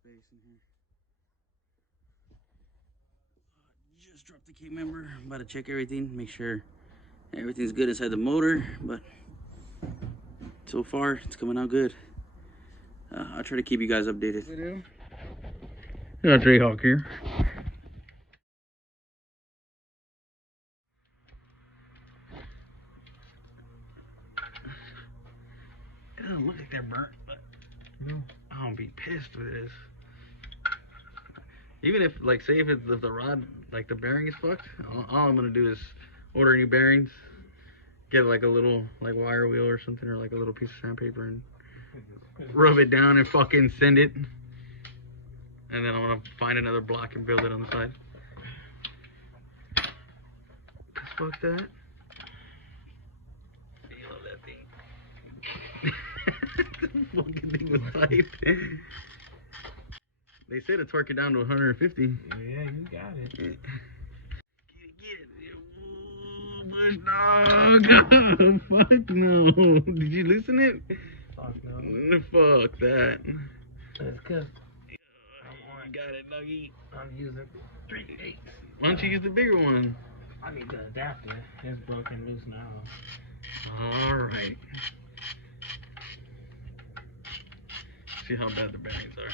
space in here. Just dropped the key member. I'm about to check everything, make sure everything's good inside the motor, but so far it's coming out good. I'll try to keep you guys updated. Got Drayhawk here. It doesn't look like they're burnt, but I don't be pissed with this. Even if, like, say if the rod, like the bearing is fucked, all I'm gonna do is order new bearings, get like a little like wire wheel or something, or like a little piece of sandpaper, and rub it down and fucking send it. And then I'm gonna find another block and build it on the side. Cause fuck that. You love that thing. The fucking thing was tight. They said to torque it down to 150. Yeah, you got it. Get it. Ooh, bush dog. Fuck no. Did you loosen it? Fuck no. Fuck that. That's good. I got it, doggy. I'm using 3/8. Why don't you use the bigger one? I need the adapter. It's broken loose now. Alright. See how bad the bearings are.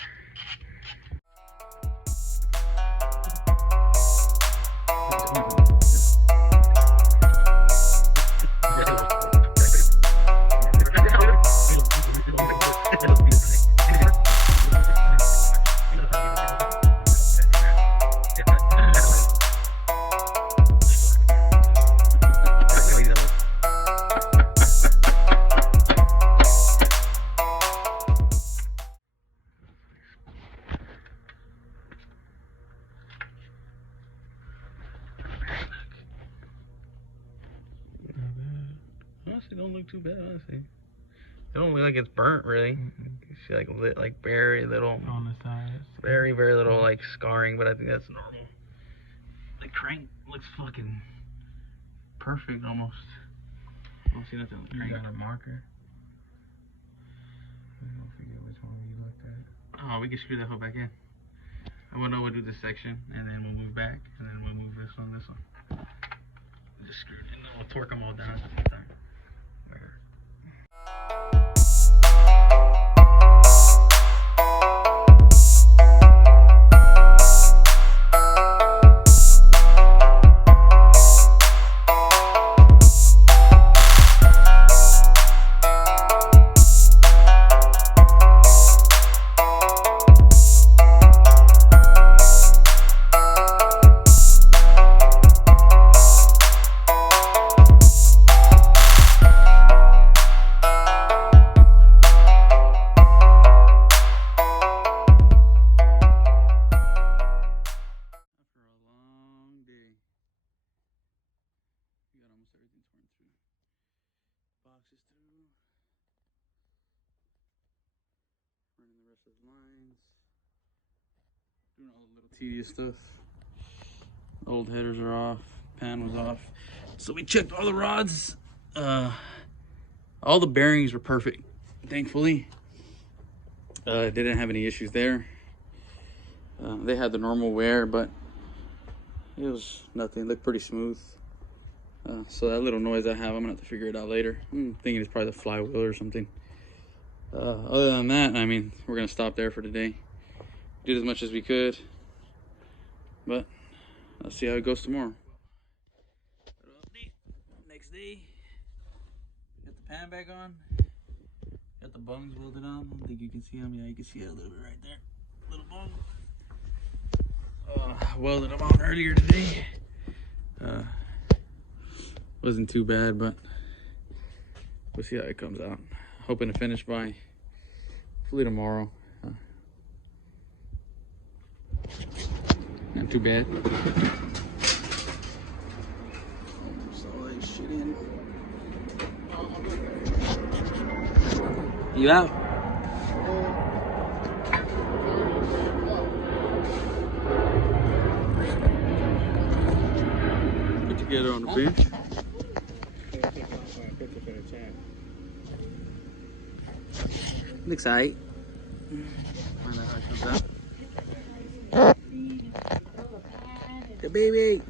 Honestly, don't look too bad, honestly. It don't look like it's burnt, really. You see, like very little On the sides. very little, like, scarring, but I think that's normal. The crank looks fucking perfect, almost. I don't see nothing on the crank. You got a marker? I don't forget which one you looked at. Oh, we can screw that hoe back in. I wanna know we'll do this section, and then we'll move back, and then we'll move this one. Just screw it in, and we'll torque them all down at the same time. Where? Boxes through, running the rest of the lines, doing all the little tedious stuff. Old headers are off, pan was off. So we checked all the rods. All the bearings were perfect, thankfully. They didn't have any issues there. They had the normal wear, but it was nothing. It looked pretty smooth. So that little noise I have, I'm gonna have to figure it out later. I'm thinking it's probably the flywheel or something. Other than that, I mean, we're gonna stop there for today. Did as much as we could, but let's see how it goes tomorrow. Next day, got the pan back on, got the bungs welded on. I don't think you can see them. Yeah, you can see it a little bit right there. Little bung. Welded them on earlier today. Wasn't too bad, but we'll see how it comes out. Hoping to finish by hopefully tomorrow. Not too bad. Almost all that shit in. You out? Put together on the bench. Looks alright. Find out how it comes out. The baby.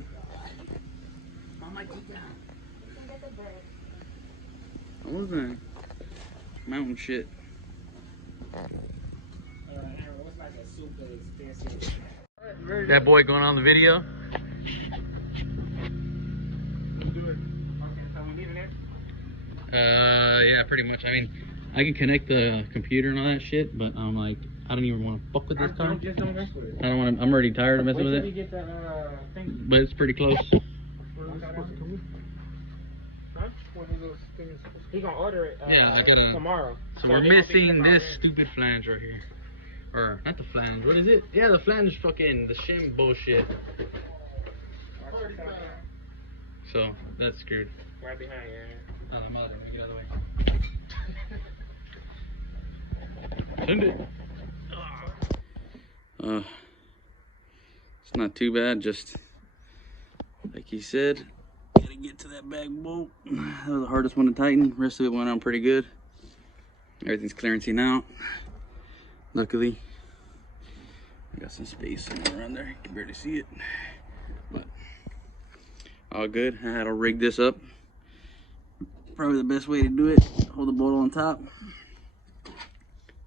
Mama, keep down. What was that? Mountain shit. That boy going on the video. Yeah, pretty much. I mean, I can connect the computer and all that shit, but I'm like, I don't even want to fuck with this car. Just don't mess with it. I don't want to. I'm already tired of messing with it. Get the, thing. But it's pretty close. Huh? He gonna order it Yeah, I gotta tomorrow. So we're missing this stupid flange right here. Or not the flange. What is it? Yeah, the flange. Fucking the shim bullshit. So that's screwed. Right behind you. Oh, the mother. Let me get out of the way. Send it. It's not too bad. Just like he said, gotta get to that back bolt. That was the hardest one to tighten. The rest of it went on pretty good. Everything's clearancing out. Luckily, I got some space somewhere around there. You can barely see it, but all good. I had to rig this up. Probably the best way to do it. Hold the bolt on top.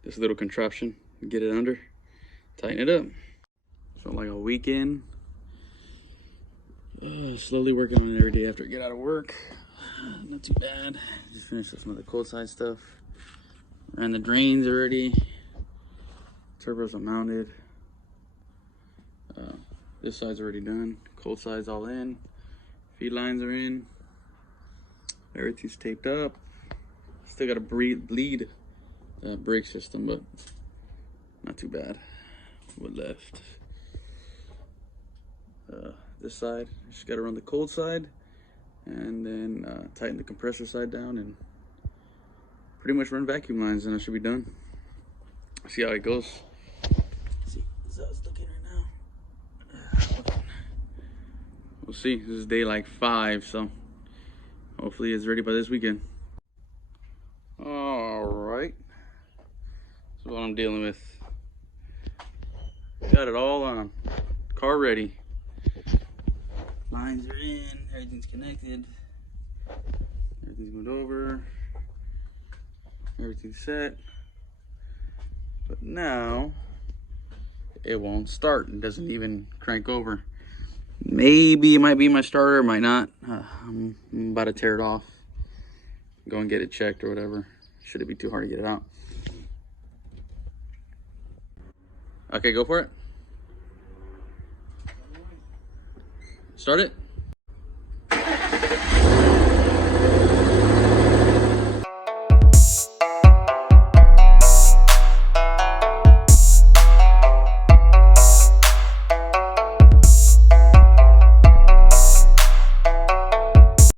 This little contraption, get it under, tighten it up. So like a weekend, slowly working on it every day after I get out of work. Not too bad. Just finished some of the cold side stuff. Ran the drains already. Turbos are mounted. This side's already done. Cold side's all in. Feed lines are in. Everything's taped up. Still got to bleed brake system, but not too bad. What left? This side, just got to run the cold side, and then tighten the compressor side down, and pretty much run vacuum lines, and I should be done. See how it goes. See, this is how it's looking right now. We'll see. This is day like 5, so hopefully it's ready by this weekend. All right. That's what I'm dealing with. Got it all on. Car ready. Lines are in. Everything's connected. Everything's moved over. Everything's set. But now it won't start. It doesn't even crank over. Maybe it might be my starter, it might not. I'm about to tear it off. Go and get it checked or whatever. Should it be too hard to get it out? Okay, go for it. Start it.